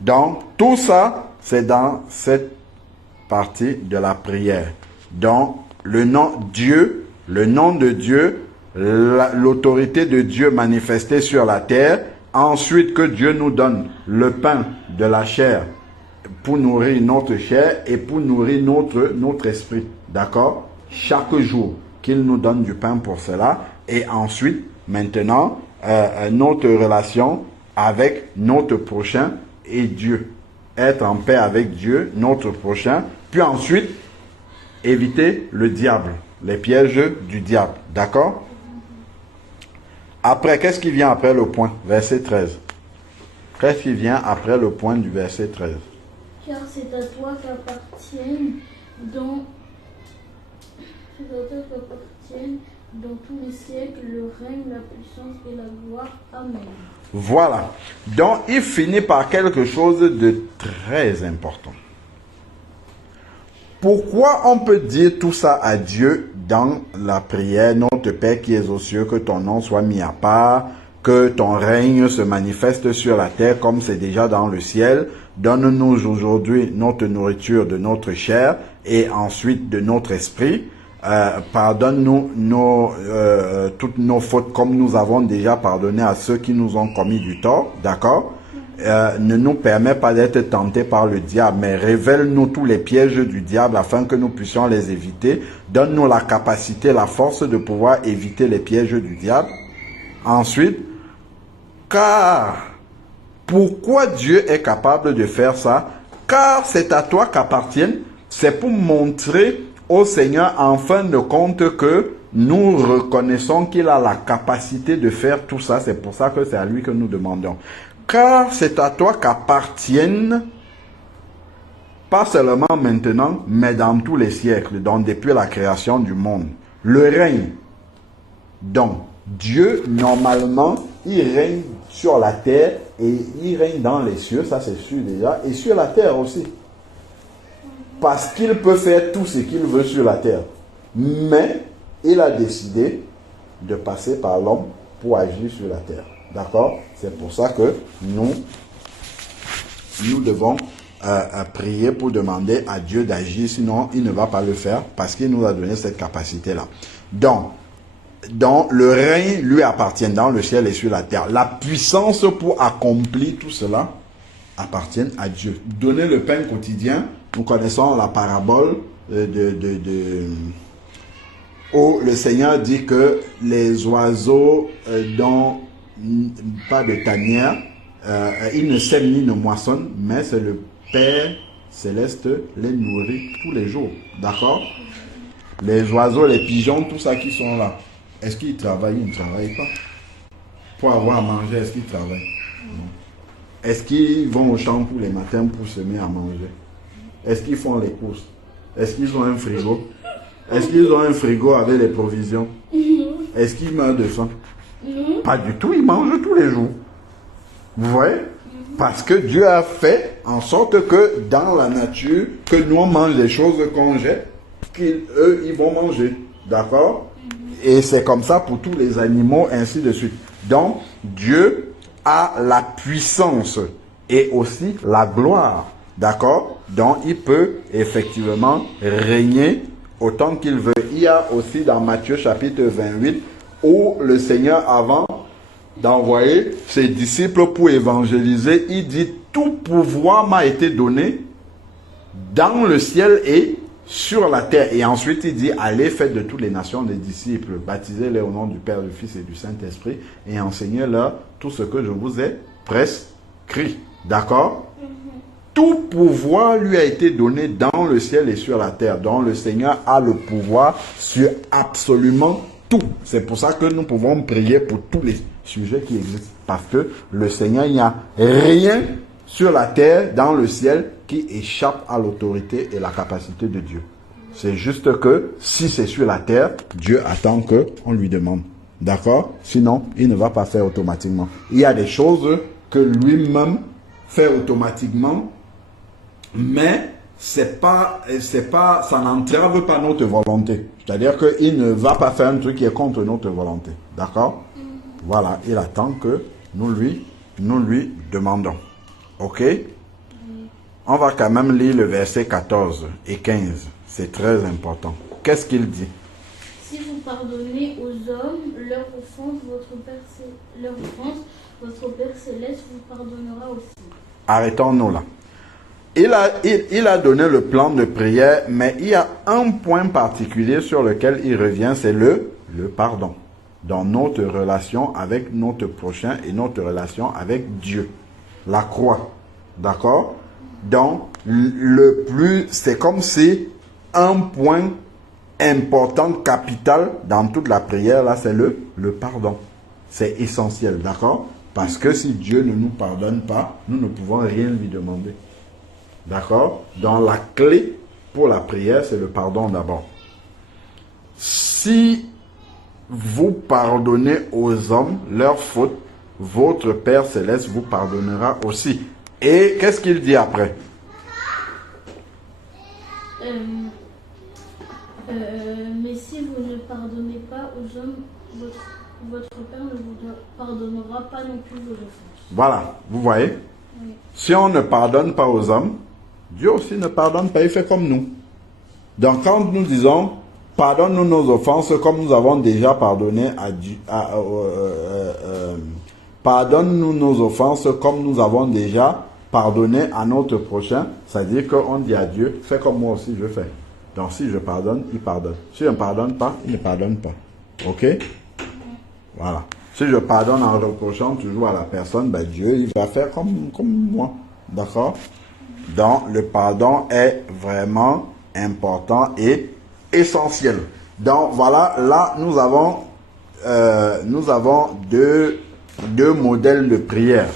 Donc, tout ça, c'est dans cette partie de la prière. Donc, le nom Dieu, le nom de Dieu, l'autorité de Dieu manifestée sur la terre. Ensuite, que Dieu nous donne le pain de la chair pour nourrir notre chair et pour nourrir notre esprit. D'accord? Chaque jour, qu'il nous donne du pain pour cela. Et ensuite, maintenant, notre relation avec notre prochain et Dieu. Être en paix avec Dieu, notre prochain. Puis ensuite, éviter le diable, les pièges du diable. D'accord? Après, qu'est-ce qui vient après le point? Verset 13. Qu'est-ce qui vient après le point du verset 13? Car c'est à toi qu'appartiennent dans tous les siècles le règne, la puissance et la gloire. Amen. Voilà. Donc, il finit par quelque chose de très important. Pourquoi on peut dire tout ça à Dieu dans la prière? Notre Père qui es aux cieux, que ton nom soit mis à part, que ton règne se manifeste sur la terre comme c'est déjà dans le ciel. Donne-nous aujourd'hui notre nourriture de notre chair et ensuite de notre esprit. Pardonne-nous toutes nos fautes comme nous avons déjà pardonné à ceux qui nous ont commis du tort. D'accord? Ne nous permet pas d'être tentés par le diable, mais révèle-nous tous les pièges du diable afin que nous puissions les éviter. Donne-nous la capacité, la force de pouvoir éviter les pièges du diable. Ensuite, car, pourquoi Dieu est capable de faire ça? Car c'est à toi qu'appartiennent, c'est pour montrer au Seigneur en fin de compte que nous reconnaissons qu'il a la capacité de faire tout ça. C'est pour ça que c'est à lui que nous demandons. Car c'est à toi qu'appartiennent, pas seulement maintenant, mais dans tous les siècles, donc depuis la création du monde, le règne. Donc, Dieu, normalement, il règne sur la terre et il règne dans les cieux, ça c'est sûr déjà, et sur la terre aussi. Parce qu'il peut faire tout ce qu'il veut sur la terre. Mais, il a décidé de passer par l'homme pour agir sur la terre. D'accord? C'est pour ça que nous devons prier pour demander à Dieu d'agir, sinon il ne va pas le faire parce qu'il nous a donné cette capacité-là. Donc, le règne lui appartient dans le ciel et sur la terre. La puissance pour accomplir tout cela appartient à Dieu. Donner le pain quotidien, nous connaissons la parabole où le Seigneur dit que les oiseaux dont pas de tanière, ils ne sèment ni ne moissonnent, mais c'est le Père Céleste les nourrit tous les jours. D'accord? Les oiseaux, les pigeons, tout ça qui sont là, est-ce qu'ils travaillent? Ils ne travaillent pas. Pour avoir à manger, est-ce qu'ils travaillent? Non. Est-ce qu'ils vont au champ tous les matins pour semer à manger? Est-ce qu'ils font les courses? Est-ce qu'ils ont un frigo? Est-ce qu'ils ont un frigo avec les provisions? Est-ce qu'ils meurent de faim? Pas du tout, ils mangent tous les jours. Vous voyez? Parce que Dieu a fait en sorte que dans la nature, que nous on mange des choses qu'on jette, qu'eux, ils vont manger. D'accord? Et c'est comme ça pour tous les animaux, ainsi de suite. Donc, Dieu a la puissance et aussi la gloire. D'accord? Donc, il peut effectivement régner autant qu'il veut. Il y a aussi dans Matthieu chapitre 28, où le Seigneur, avant d'envoyer ses disciples pour évangéliser, il dit « Tout pouvoir m'a été donné dans le ciel et sur la terre. » Et ensuite, il dit « Allez, faites de toutes les nations des disciples, baptisez-les au nom du Père, du Fils et du Saint-Esprit, et enseignez-leur tout ce que je vous ai prescrit. » D'accord? Tout pouvoir lui a été donné dans le ciel et sur la terre. Donc, le Seigneur a le pouvoir sur absolument tout. C'est pour ça que nous pouvons prier pour tous les sujets qui existent. Parce que le Seigneur, il n'y a rien sur la terre, dans le ciel, qui échappe à l'autorité et la capacité de Dieu. C'est juste que, si c'est sur la terre, Dieu attend qu'on lui demande. D'accord? Sinon, il ne va pas faire automatiquement. Il y a des choses que lui-même fait automatiquement, mais ça n'entrave pas notre volonté. C'est-à-dire qu'il ne va pas faire un truc qui est contre notre volonté. D'accord? Voilà, il attend que nous lui demandons. Ok? On va quand même lire le verset 14 et 15. C'est très important. Qu'est-ce qu'il dit? Si vous pardonnez aux hommes leur offense, votre Père Céleste vous pardonnera aussi. Arrêtons-nous là. Il a donné le plan de prière, mais il y a un point particulier sur lequel il revient, c'est le pardon. Dans notre relation avec notre prochain et notre relation avec Dieu. La croix. D'accord? Donc, c'est comme si un point important, capital dans toute la prière, là, c'est le pardon. C'est essentiel, d'accord? Parce que si Dieu ne nous pardonne pas, nous ne pouvons rien lui demander. D'accord? Donc, la clé pour la prière, c'est le pardon d'abord. Si vous pardonnez aux hommes leurs fautes, votre Père Céleste vous pardonnera aussi. Et qu'est-ce qu'il dit après? Mais si vous ne pardonnez pas aux hommes, votre Père ne vous pardonnera pas non plus vos offenses. Voilà, vous voyez? Oui. Si on ne pardonne pas aux hommes, Dieu aussi ne pardonne pas, il fait comme nous. Donc quand nous disons, pardonne-nous nos offenses comme nous avons déjà pardonné à Dieu, pardonne-nous nos offenses comme nous avons déjà pardonné à notre prochain, c'est-à-dire qu'on dit à Dieu, fais comme moi aussi je fais. Donc si je pardonne, il pardonne. Si je ne pardonne pas, il ne pardonne pas. Ok? Voilà. Si je pardonne en reprochant toujours à la personne, ben Dieu, il va faire comme moi. D'accord? Donc, le pardon est vraiment important et essentiel. Donc, voilà, là, nous avons deux modèles de prière.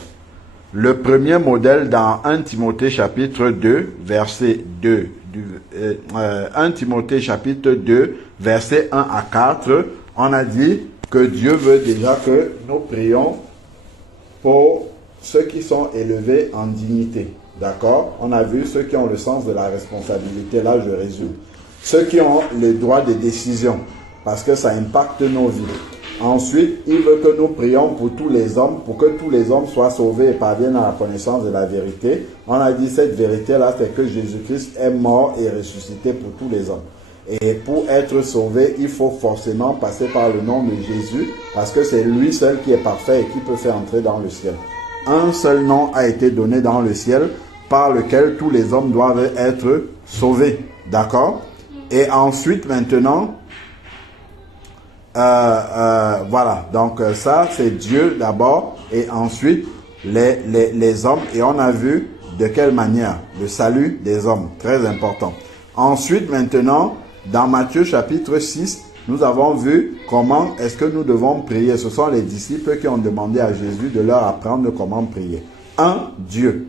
Le premier modèle dans 1 Timothée chapitre 2, verset 2. 1 Timothée chapitre 2, verset 1 à 4, on a dit que Dieu veut déjà que nous prions pour ceux qui sont élevés en dignité. D'accord? On a vu ceux qui ont le sens de la responsabilité. Là, je résume. Ceux qui ont le droit de décision, parce que ça impacte nos vies. Ensuite, il veut que nous prions pour tous les hommes, pour que tous les hommes soient sauvés et parviennent à la connaissance de la vérité. On a dit cette vérité-là, c'est que Jésus-Christ est mort et ressuscité pour tous les hommes. Et pour être sauvé, il faut forcément passer par le nom de Jésus, parce que c'est lui seul qui est parfait et qui peut faire entrer dans le ciel. Un seul nom a été donné dans le ciel, par lequel tous les hommes doivent être sauvés. D'accord? Et ensuite, maintenant, voilà. Donc, ça, c'est Dieu d'abord, et ensuite, les hommes. Et on a vu de quelle manière? Le salut des hommes, très important. Ensuite, maintenant, dans Matthieu chapitre 6, nous avons vu comment est-ce que nous devons prier. Ce sont les disciples qui ont demandé à Jésus de leur apprendre comment prier. Un, Dieu.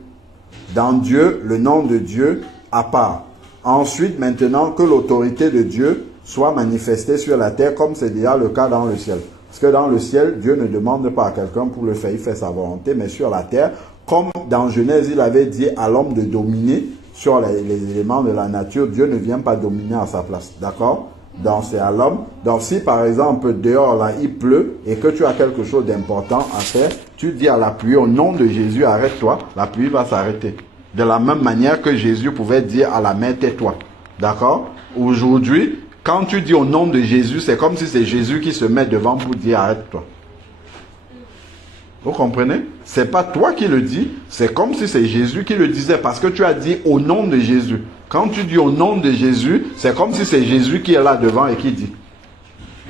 Dans Dieu, le nom de Dieu à part. Ensuite, maintenant, que l'autorité de Dieu soit manifestée sur la terre comme c'est déjà le cas dans le ciel. Parce que dans le ciel, Dieu ne demande pas à quelqu'un pour le faire, il fait sa volonté, mais sur la terre, comme dans Genèse, il avait dit à l'homme de dominer sur les éléments de la nature, Dieu ne vient pas dominer à sa place. D'accord? Donc c'est à l'homme. Donc si par exemple dehors là il pleut et que tu as quelque chose d'important à faire, tu dis à la pluie au nom de Jésus arrête-toi, la pluie va s'arrêter. De la même manière que Jésus pouvait dire à la mer tais-toi. D'accord? Aujourd'hui, quand tu dis au nom de Jésus, c'est comme si c'est Jésus qui se met devant pour dire arrête-toi. Vous comprenez? C'est pas toi qui le dis, c'est comme si c'est Jésus qui le disait parce que tu as dit au nom de Jésus. Quand tu dis au nom de Jésus, c'est comme si c'est Jésus qui est là devant et qui dit.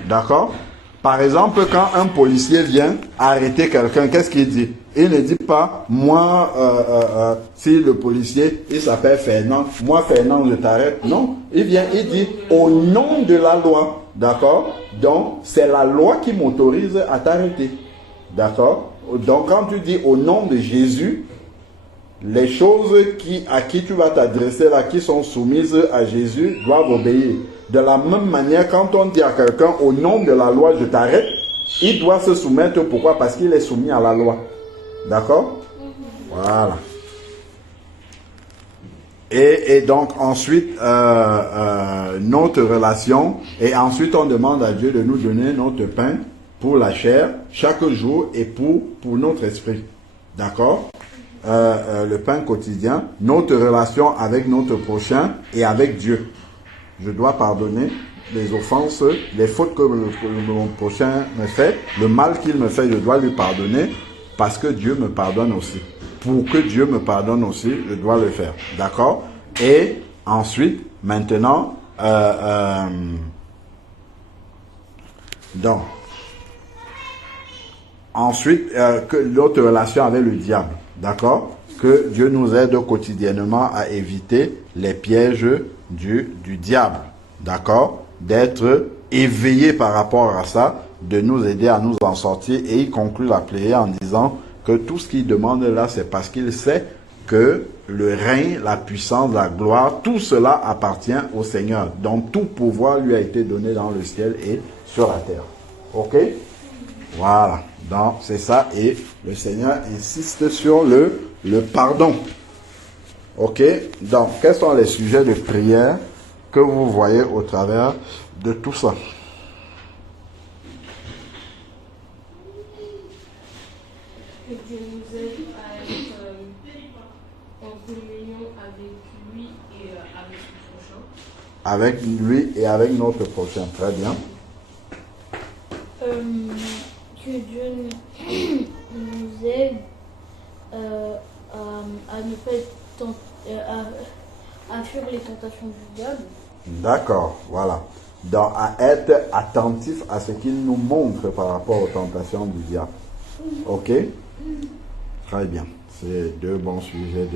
D'accord? Par exemple, quand un policier vient arrêter quelqu'un, qu'est-ce qu'il dit? Il ne dit pas, moi, si le policier, il s'appelle Fernand, moi Fernand, je t'arrête. Non, il vient, il dit au nom de la loi. D'accord? Donc, c'est la loi qui m'autorise à t'arrêter. D'accord? Donc, quand tu dis au nom de Jésus, les choses à qui tu vas t'adresser là, qui sont soumises à Jésus, doivent obéir. De la même manière, quand on dit à quelqu'un, au nom de la loi, je t'arrête, Il doit se soumettre, pourquoi? Parce qu'il est soumis à la loi. D'accord? Voilà. Et donc ensuite, notre relation, et ensuite on demande à Dieu de nous donner notre pain pour la chair, chaque jour, et pour notre esprit. D'accord? Le pain quotidien, notre relation avec notre prochain et avec Dieu. Je dois pardonner les offenses, les fautes que mon prochain me fait, le mal qu'il me fait, je dois lui pardonner, parce que Dieu me pardonne aussi. Pour que Dieu me pardonne aussi, je dois le faire. D'accord? Et ensuite, maintenant, donc, ensuite, que l'autre relation avec le diable. D'accord? Que Dieu nous aide quotidiennement à éviter les pièges du diable. D'accord? D'être éveillé par rapport à ça, de nous aider à nous en sortir. Et il conclut la prière en disant que tout ce qu'il demande là, c'est parce qu'il sait que le règne, la puissance, la gloire, tout cela appartient au Seigneur. Donc tout pouvoir lui a été donné dans le ciel et sur la terre. Ok? Voilà. Donc c'est ça. Et le Seigneur insiste sur le pardon. Ok? Donc quels sont les sujets de prière que vous voyez au travers de tout ça? Que Dieu nous aide à être en communion avec lui et avec son prochain. Avec lui et avec notre prochain. Très bien. Que Dieu nous aide à ne pas être à fuir les tentations du diable. D'accord, voilà. Donc, à être attentif à ce qu'il nous montre par rapport aux tentations du diable. Ok? Très bien. C'est deux bons sujets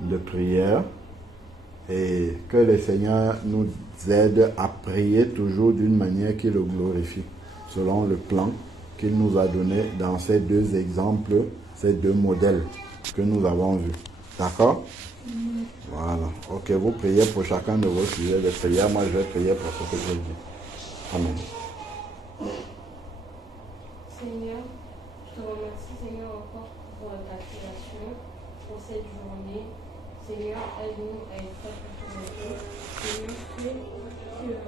de prière. Et que le Seigneur nous aide à prier toujours d'une manière qui le glorifie, selon le plan qu'il nous a donné dans ces deux exemples, ces deux modèles que nous avons vus. D'accord? Voilà. Ok, vous priez pour chacun de vos sujets de prière. Moi, je vais prier pour ce que je dis. Amen. Seigneur, je te remercie, Seigneur, encore pour ta création, pour cette journée. Seigneur, aide-nous à être prêts pour ton retour. Seigneur,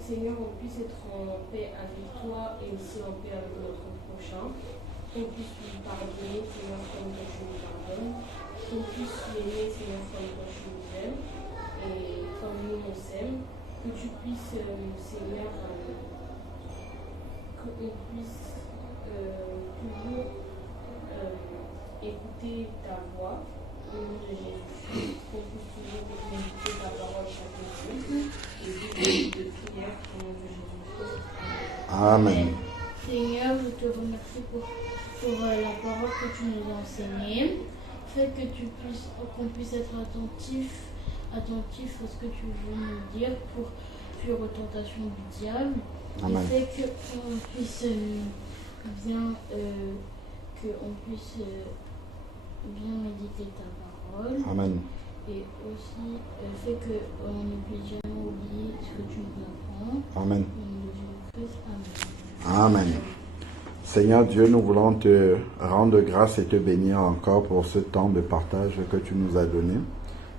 Seigneur, on puisse être en paix avec toi et aussi en paix avec notre prochain. Qu'on puisse lui pardonner, Seigneur, comme toi tu nous pardonnes. Qu'on puisse l'aimer, Seigneur, comme toi tu nous aimes. Et comme nous on s'aime. Que tu puisses, Seigneur, qu'on puisse toujours écouter ta voix au nom de Jésus. Qu'on puisse toujours écouter ta parole chaque jour. Et de prière au nom de Jésus. Amen. Seigneur, je te remercie pour la parole que tu nous as enseignée. Fais que qu'on puisse être attentif à ce que tu veux nous dire pour fuir aux tentations du diable. Amen. Et fais qu'on puisse bien méditer ta parole. Amen. Et aussi fais qu'on ne puisse jamais oublier ce que tu nous apprends. Amen. Au nom de Jésus-Christ. Amen. Amen. Seigneur Dieu, nous voulons te rendre grâce et te bénir encore pour ce temps de partage que tu nous as donné.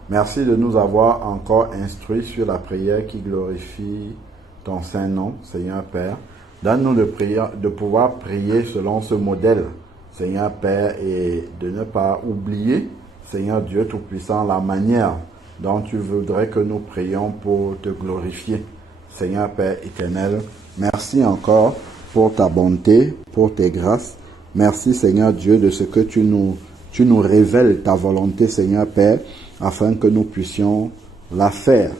Merci de nous avoir encore instruits sur la prière qui glorifie ton saint nom, Seigneur Père. Donne-nous de pouvoir prier selon ce modèle, Seigneur Père, et de ne pas oublier, Seigneur Dieu Tout-Puissant, la manière dont tu voudrais que nous prions pour te glorifier. Seigneur Père éternel, merci encore pour ta bonté, pour tes grâces. Merci Seigneur Dieu de ce que tu nous révèles ta volonté, Seigneur Père, afin que nous puissions la faire.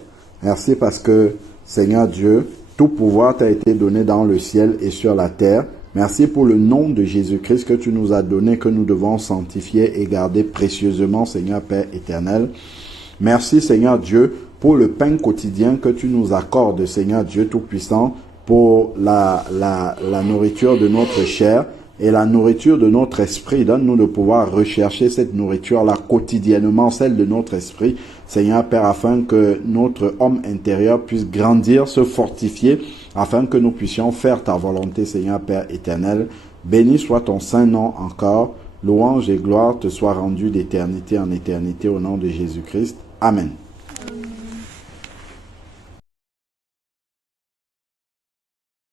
Merci parce que, Seigneur Dieu, tout pouvoir t'a été donné dans le ciel et sur la terre. Merci pour le nom de Jésus-Christ que tu nous as donné, que nous devons sanctifier et garder précieusement, Seigneur Père éternel. Merci, Seigneur Dieu, pour le pain quotidien que tu nous accordes, Seigneur Dieu Tout-Puissant, pour la nourriture de notre chair et la nourriture de notre esprit. Donne-nous de pouvoir rechercher cette nourriture-là quotidiennement, celle de notre esprit, Seigneur Père, afin que notre homme intérieur puisse grandir, se fortifier, afin que nous puissions faire ta volonté, Seigneur Père éternel. Béni soit ton saint nom encore. Louange et gloire te soient rendues d'éternité en éternité au nom de Jésus-Christ. Amen.